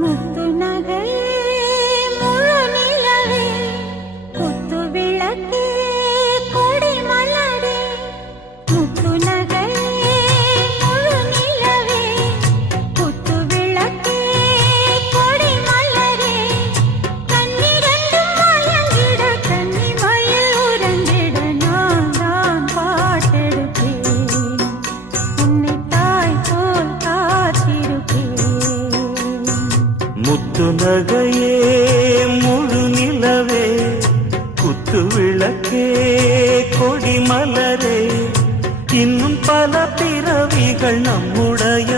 முத்து நகையே முழு நிலவே குத்து விளக்கே கொடி மலரே முத்து நகையே முழு நிலவே குத்து விளக்கே கொடி மலரே கண்ணிரண்டும் மயங்கிட கன்னி மயில் உறங்கிட நான் தான் பாட்டெடுப்பேன் உன்னை தாய் போல் காத்திருப்பேன் முத்து நகையே முழு நிலவே குத்து விளக்கே கொடி மலரே இன்னும் பல பிறவிகள் நம்முடைய